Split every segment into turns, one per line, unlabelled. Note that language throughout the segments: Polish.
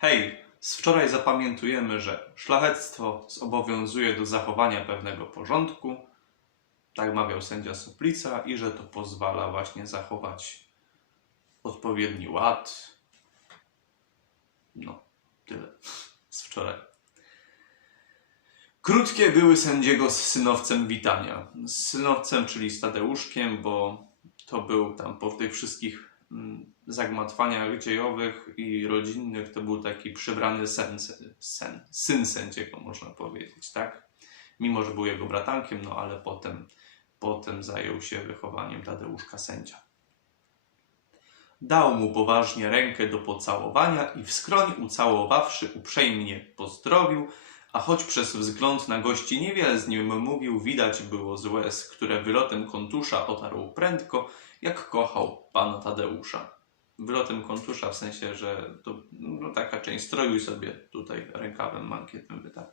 Hej, z wczoraj zapamiętujemy, że szlachectwo zobowiązuje do zachowania pewnego porządku, tak mawiał sędzia Soplica, i że to pozwala właśnie zachować odpowiedni ład. No, tyle z wczoraj. Krótkie były sędziego z synowcem witania. Z synowcem, czyli z Tadeuszkiem, bo to był tam po tych wszystkich mm, zagmatwaniach dziejowych i rodzinnych, to był taki przybrany sen, sen, syn sędziego, można powiedzieć, tak? Mimo, że był jego bratankiem, no ale potem, potem zajął się wychowaniem Tadeuszka sędzia. Dał mu poważnie rękę do pocałowania i w skroń ucałowawszy uprzejmie pozdrowił, a choć przez wzgląd na gości niewiele z nim mówił, widać było z które wylotem kontusza otarł prędko, jak kochał pana Tadeusza. Wylotem kontusza w sensie, że to no, taka część stroju i sobie tutaj rękawem mankietnym wytarł.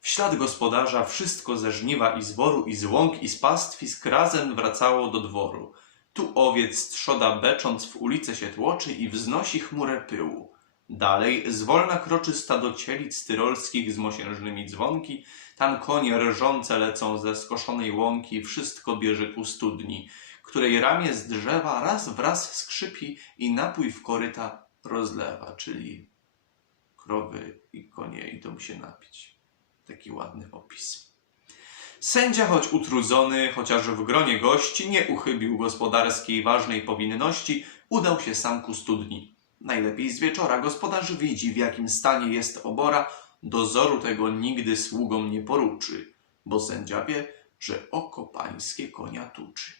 W ślad gospodarza wszystko ze żniwa i z woru i z łąk i z pastwisk razem wracało do dworu. Tu owiec trzoda becząc w ulicę się tłoczy i wznosi chmurę pyłu. Dalej zwolna kroczy stado cielic tyrolskich z mosiężnymi dzwonki, tam konie rżące lecą ze skoszonej łąki, wszystko bierze ku studni, której ramię z drzewa raz wraz skrzypi i napój w koryta rozlewa, czyli krowy i konie idą się napić. Taki ładny opis. Sędzia, choć utrudzony, chociaż w gronie gości, nie uchybił gospodarskiej ważnej powinności, udał się sam ku studni. Najlepiej z wieczora gospodarz widzi, w jakim stanie jest obora, dozoru tego nigdy sługom nie poruczy, bo sędzia wie, że oko pańskie konia tuczy.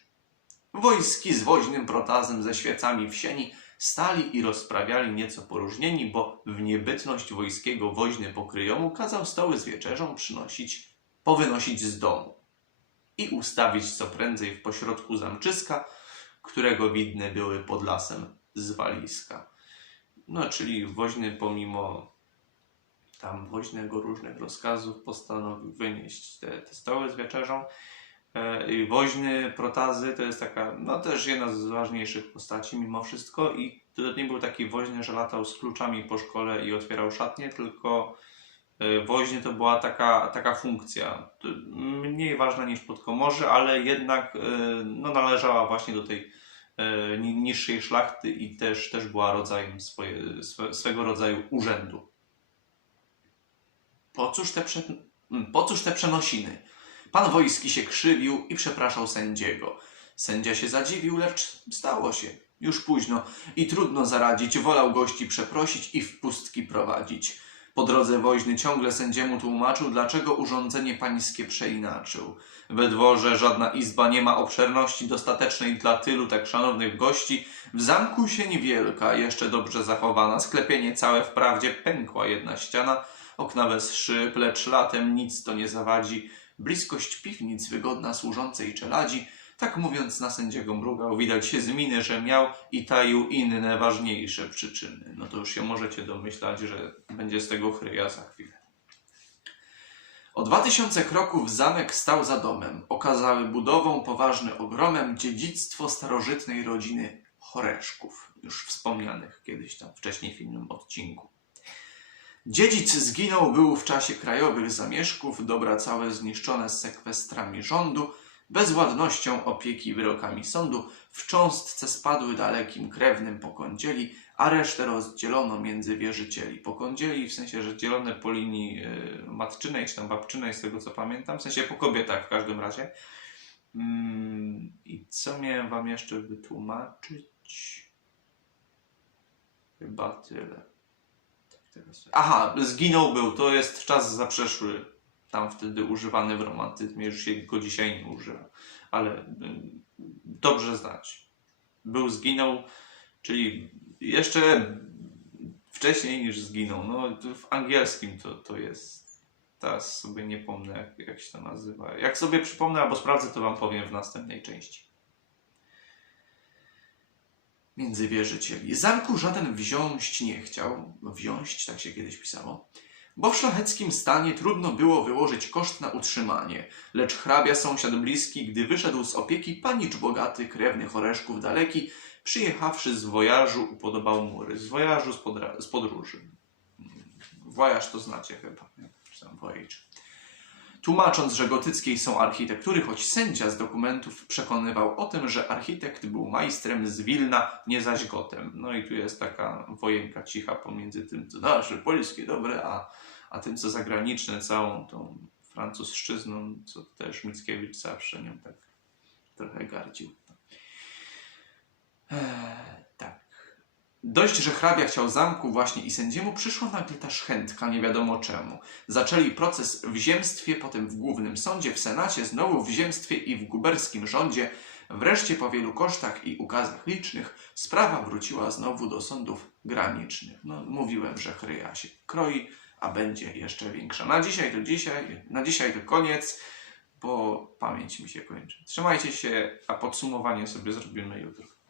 Wojski z woźnym protazem ze świecami w sieni stali i rozprawiali nieco poróżnieni, bo w niebytność wojskiego woźny pokryjomu kazał stoły z wieczerzą przynosić, powynosić z domu i ustawić co prędzej w pośrodku zamczyska, którego widne były pod lasem zwaliska. No, czyli woźny pomimo tam woźnego różnych rozkazów postanowił wynieść te, te stoły z wieczerzą. E, Woźny Protazy to jest taka, no też jedna z ważniejszych postaci mimo wszystko i to nie był taki woźny, że latał z kluczami po szkole i otwierał szatnie, tylko e, woźny to była taka, taka funkcja, mniej ważna niż podkomorze, ale jednak e, no, należała właśnie do tej niższej szlachty i też, też była rodzajem swoje, swe, swego rodzaju urzędu. Po cóż te, prze, mm, po cóż te przenosiny? Pan wojski się krzywił i przepraszał sędziego. Sędzia się zadziwił, lecz stało się. Już późno i trudno zaradzić, wolał gości przeprosić i w pustki prowadzić. Po drodze woźny ciągle sędziemu tłumaczył, dlaczego urządzenie pańskie przeinaczył. We dworze żadna izba nie ma obszerności dostatecznej dla tylu tak szanownych gości. W zamku się niewielka, jeszcze dobrze zachowana, sklepienie całe wprawdzie pękła jedna ściana, okna bez szyb, lecz latem nic to nie zawadzi. Bliskość piwnic wygodna służącej czeladzi, tak mówiąc na sędziego mrugał, widać się z miny, że miał i taił inne ważniejsze przyczyny. No to już się możecie domyślać, że będzie z tego chryja za chwilę. O dwa tysiące kroków zamek stał za domem. Okazały budową poważny ogromem dziedzictwo starożytnej rodziny Choreszków, już wspomnianych kiedyś tam wcześniej w innym odcinku. Dziedzic zginął był w czasie krajowych zamieszków, dobra całe zniszczone sekwestrami rządu, bezładnością opieki wyrokami sądu, w cząstce spadły dalekim krewnym pokądzieli, a resztę rozdzielono między wierzycieli. Pokądzieli w sensie, że dzielone po linii y, matczynej czy tam babczynej, z tego co pamiętam, w sensie po kobietach w każdym razie. Mm, I co miałem wam jeszcze wytłumaczyć? Chyba tyle. Tak Aha, zginął był, to jest czas zaprzeszły, tam wtedy używany w romantyzmie, już się go dzisiaj nie używa, ale y, dobrze znać. Był, zginął, czyli jeszcze wcześniej niż zginął, no w angielskim to, to jest, teraz sobie nie pomnę jak, jak się to nazywa. Jak sobie przypomnę albo sprawdzę, to wam powiem w następnej części między wierzycieli. Zamku żaden wziąć nie chciał, wziąć, tak się kiedyś pisało, bo w szlacheckim stanie trudno było wyłożyć koszt na utrzymanie, lecz hrabia sąsiad bliski, gdy wyszedł z opieki, panicz bogaty, krewny Choreszków daleki, przyjechawszy z wojażu upodobał mury. Z wojażu, z, podra- z podróży. Wojaż to znacie chyba, nie? Czy tam. Tłumacząc, że gotyckiej są architektury, choć sędzia z dokumentów przekonywał o tym, że architekt był majstrem z Wilna, nie zaś gotem. No i tu jest taka wojenka cicha pomiędzy tym, co nasze polskie dobre, a, a tym, co zagraniczne, całą tą francuszczyzną, co też Mickiewicz zawsze nią tak trochę gardził. Dość, że hrabia chciał zamku właśnie i sędziemu, przyszła nagle ta szchętka, nie wiadomo czemu. Zaczęli proces w ziemstwie, potem w głównym sądzie, w senacie, znowu w ziemstwie i w guberskim rządzie. Wreszcie po wielu kosztach i ukazach licznych sprawa wróciła znowu do sądów granicznych. No, mówiłem, że chryja się kroi, a będzie jeszcze większa. Na dzisiaj to dzisiaj, na dzisiaj to koniec, bo pamięć mi się kończy. Trzymajcie się, a podsumowanie sobie zrobimy jutro.